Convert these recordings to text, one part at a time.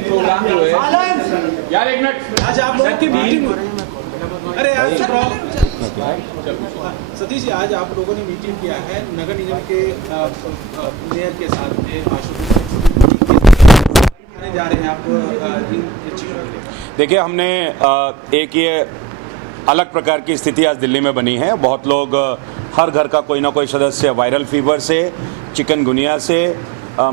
Programme जो है यार, एक मिनट, आज आप लोगों की मीटिंग, अरे यार सतीश जी, आज आप लोगों ने मीटिंग किया है नगर निगम के मेयर के साथ में, जा रहे हैं आप देखिए, हमने एक ये अलग प्रकार की स्थिति आज दिल्ली में बनी है। बहुत लोग, हर घर का कोई ना कोई सदस्य वायरल फीवर से, चिकनगुनिया से,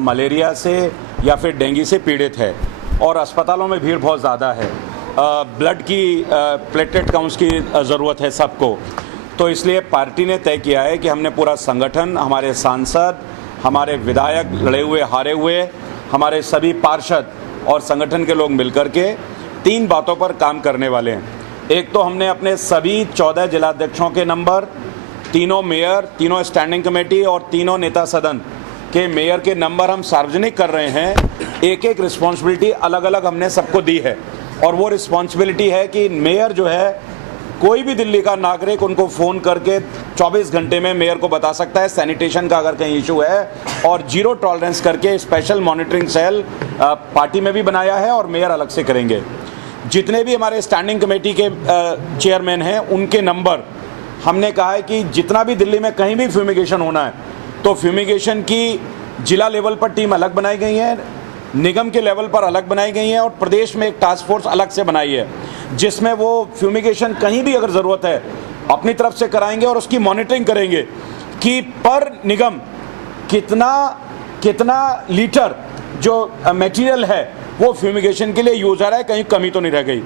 मलेरिया से या फिर डेंगू से पीड़ित है और अस्पतालों में भीड़ बहुत ज़्यादा है। ब्लड की प्लेटलेट काउंट्स की ज़रूरत है सबको। तो इसलिए पार्टी ने तय किया है कि हमने पूरा संगठन, हमारे सांसद, हमारे विधायक, लड़े हुए हारे हुए, हमारे सभी पार्षद और संगठन के लोग मिलकर के 3 बातों पर काम करने वाले हैं। एक तो हमने अपने सभी 14 जिलाध्यक्षों के नंबर, तीनों मेयर, तीनों स्टैंडिंग कमेटी और तीनों नेता सदन के मेयर के नंबर हम सार्वजनिक कर रहे हैं। एक एक रिस्पॉन्सिबिलिटी अलग अलग हमने सबको दी है और वो रिस्पॉन्सिबिलिटी है कि मेयर जो है, कोई भी दिल्ली का नागरिक उनको फ़ोन करके 24 घंटे में मेयर को बता सकता है सैनिटेशन का अगर कहीं इशू है, और 0 टॉलरेंस करके स्पेशल मॉनिटरिंग सेल पार्टी में भी बनाया है और मेयर अलग से करेंगे। जितने भी हमारे स्टैंडिंग कमेटी के चेयरमैन हैं उनके नंबर हमने कहा है कि जितना भी दिल्ली में कहीं भी फ्यूमिगेशन होना है तो फ्यूमिगेशन की जिला लेवल पर टीम अलग बनाई गई है, निगम के लेवल पर अलग बनाई गई है और प्रदेश में एक टास्क फोर्स अलग से बनाई है, जिसमें वो फ्यूमिगेशन कहीं भी अगर ज़रूरत है अपनी तरफ से कराएंगे और उसकी मॉनिटरिंग करेंगे कि पर निगम कितना लीटर जो मटेरियल है वो फ्यूमिगेशन के लिए यूज हो रहा है, कहीं कमी तो नहीं रह गई।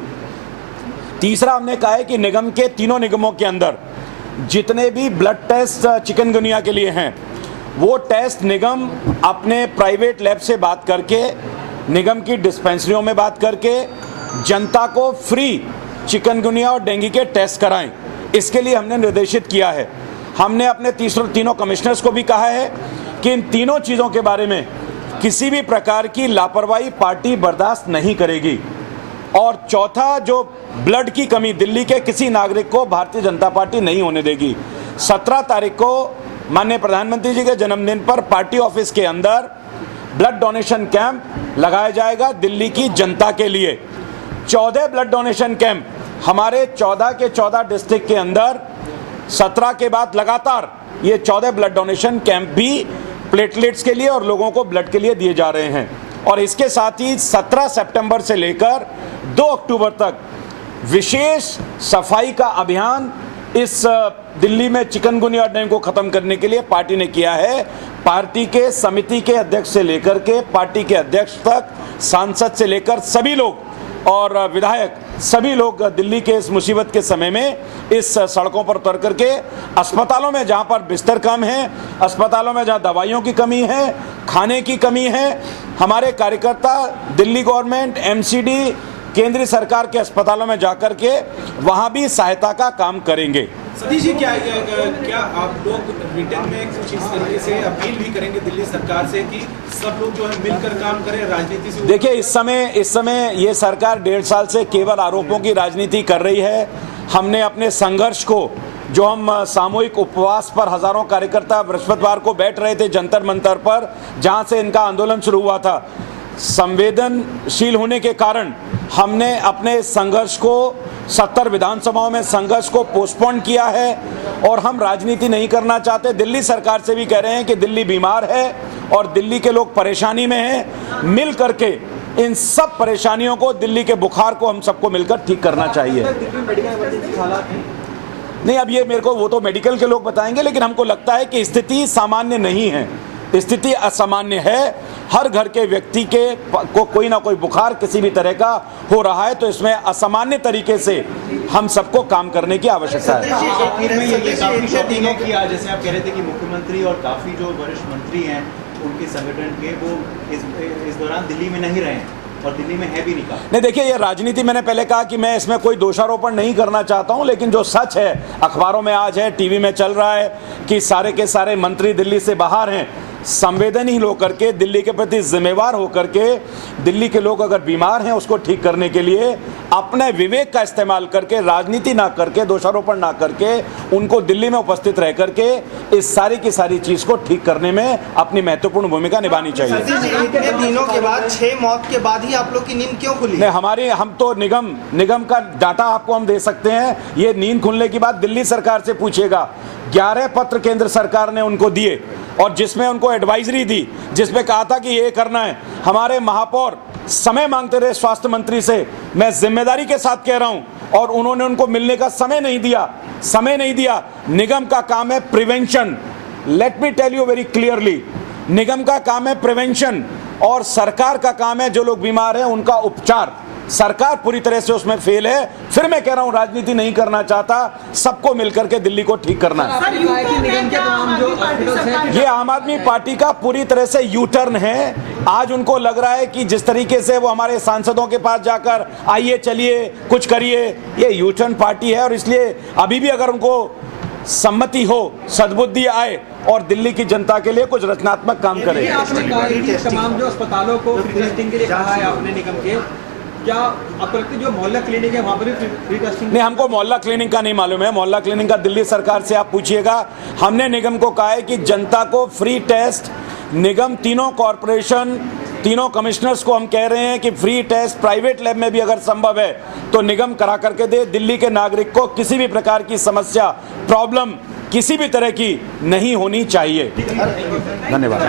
तीसरा हमने कहा है कि निगम के तीनों निगमों के अंदर जितने भी ब्लड टेस्ट चिकनगुनिया के लिए हैं, वो टेस्ट निगम अपने प्राइवेट लैब से बात करके, निगम की डिस्पेंसरियों में बात करके जनता को फ्री चिकनगुनिया और डेंगू के टेस्ट कराएं। इसके लिए हमने निर्देशित किया है। हमने अपने तीनों कमिश्नर्स को भी कहा है कि इन तीनों चीज़ों के बारे में किसी भी प्रकार की लापरवाही पार्टी बर्दाश्त नहीं करेगी। और चौथा, जो ब्लड की कमी दिल्ली के किसी नागरिक को भारतीय जनता पार्टी नहीं होने देगी। 17 तारीख को माननीय प्रधानमंत्री जी के जन्मदिन पर पार्टी ऑफिस के अंदर ब्लड डोनेशन कैंप लगाया जाएगा दिल्ली की जनता के लिए। 14 ब्लड डोनेशन कैंप हमारे 14 के 14 डिस्ट्रिक्ट के अंदर, 17 के बाद लगातार ये 14 ब्लड डोनेशन कैंप भी प्लेटलेट्स के लिए और लोगों को ब्लड के लिए दिए जा रहे हैं। और इसके साथ ही 17 सितंबर से लेकर 2 अक्टूबर तक विशेष सफाई का अभियान इस दिल्ली में चिकनगुनिया और डेंगू को खत्म करने के लिए पार्टी ने किया है। पार्टी के समिति के अध्यक्ष से लेकर के पार्टी के अध्यक्ष तक, सांसद से लेकर सभी लोग और विधायक, सभी लोग दिल्ली के इस मुसीबत के समय में इस सड़कों पर उतर करके, अस्पतालों में जहां पर बिस्तर कम है, अस्पतालों में जहां दवाइयों की कमी है, खाने की कमी है, हमारे कार्यकर्ता दिल्ली गवर्नमेंट, MCD, केंद्रीय सरकार के अस्पतालों में जाकर के वहां भी सहायता का काम करेंगे। सतीश जी, क्या आप लोग रिटर्न में कुछ इस तरीके से अपील भी करेंगे दिल्ली सरकार से कि सब लोग जो है मिलकर काम करें, राजनीति से? देखिए, इस समय ये सरकार 1.5 साल से केवल आरोपों की राजनीति कर रही है। हमने अपने संघर्ष को, जो हम सामूहिक उपवास पर हजारों कार्यकर्ता बृहस्पतिवार को बैठ रहे थे जंतर मंतर पर, जहां से इनका आंदोलन शुरू हुआ था, संवेदनशील होने के कारण हमने अपने संघर्ष को 70 विधानसभाओं में संघर्ष को पोस्टपोन किया है और हम राजनीति नहीं करना चाहते। दिल्ली सरकार से भी कह रहे हैं कि दिल्ली बीमार है और दिल्ली के लोग परेशानी में हैं। मिल करके इन सब परेशानियों को, दिल्ली के बुखार को हम सबको मिलकर ठीक करना चाहिए। नहीं, अब ये मेरे को, वो तो मेडिकल के लोग बताएंगे, लेकिन हमको लगता है कि स्थिति सामान्य नहीं है, स्थिति असामान्य है। हर घर के व्यक्ति को कोई ना कोई बुखार किसी भी तरह का हो रहा है, तो इसमें असामान्य तरीके से हम सबको काम करने की आवश्यकता है। जैसे आप कह रहे थे कि मुख्यमंत्री और काफी जो वरिष्ठ मंत्री हैं उनके संगठन के, वो इस दौरान दिल्ली में नहीं रहे और दिल्ली में है भी नहीं। देखिए, ये राजनीति, मैंने पहले कहा कि मैं इसमें कोई दोषारोपण नहीं करना चाहता हूं, लेकिन जो सच है, अखबारों में आज है, टीवी में चल रहा है कि सारे के सारे मंत्री दिल्ली से बाहर हैं। संवेदनहीन होकर के, दिल्ली के प्रति जिम्मेवार होकर के, दिल्ली के लोग अगर बीमार हैं उसको ठीक करने के लिए अपने विवेक का इस्तेमाल करके, राजनीति ना करके, दोषारोपण ना करके, उनको दिल्ली में उपस्थित रह करके इस सारी की सारी चीज को ठीक करने में अपनी महत्वपूर्ण भूमिका निभानी चाहिए। इतने दिनों के बाद 6 मौत के बाद ही आप लोग की नींद क्यों खुली? नहीं, हम तो निगम का डाटा आपको हम दे सकते हैं। ये नींद खुलने की बात दिल्ली सरकार से पूछिएगा। 11 पत्र केंद्र सरकार ने उनको दिए और जिसमें उनको एडवाइजरी दी, जिसमें कहा था कि ये करना है। हमारे महापौर समय मांगते रहे स्वास्थ्य मंत्री से, मैं जिम्मेदारी के साथ कह रहा हूं, और उन्होंने उनको मिलने का समय नहीं दिया। निगम का काम है prevention. Let me tell you very clearly, निगम का काम है प्रिवेंशन और सरकार का काम है जो लोग बीमार हैं उनका उपचार। सरकार पूरी तरह से उसमें फेल है। फिर मैं कह रहा हूं, राजनीति नहीं करना चाहता, सबको मिलकर के दिल्ली को ठीक करना है। ये आम आदमी पार्टी का पूरी तरह से यू टर्न है। आज उनको लग रहा है कि जिस तरीके से वो हमारे सांसदों के पास जाकर आइए चलिए कुछ करिए, ये यू टर्न पार्टी है। और इसलिए अभी भी अगर उनको सम्मति हो, सद्बुद्धि आए और दिल्ली की जनता के लिए कुछ रचनात्मक काम करे। आपने कहा कि तमाम जो अस्पतालों को फ्री टेस्टिंग के लिए कहा है आपने निगम के, क्या अप्रति जो मोहल्ला क्लिनिक है वहाँ पर भी फ्री टेस्टिंग? नहीं, हमको मोहल्ला क्लिनिक का नहीं मालूम है। मोहल्ला क्लिनिक का दिल्ली सरकार से आप पूछिएगा। हमने निगम को कहा है कि जनता को फ्री टेस्ट, निगम तीनों कॉरपोरेशन, तीनों कमिश्नर्स को हम कह रहे हैं कि फ्री टेस्ट प्राइवेट लैब में भी अगर संभव है तो निगम करा करके दे। दिल्ली के नागरिक को किसी भी प्रकार की समस्या, प्रॉब्लम किसी भी तरह की नहीं होनी चाहिए। धन्यवाद।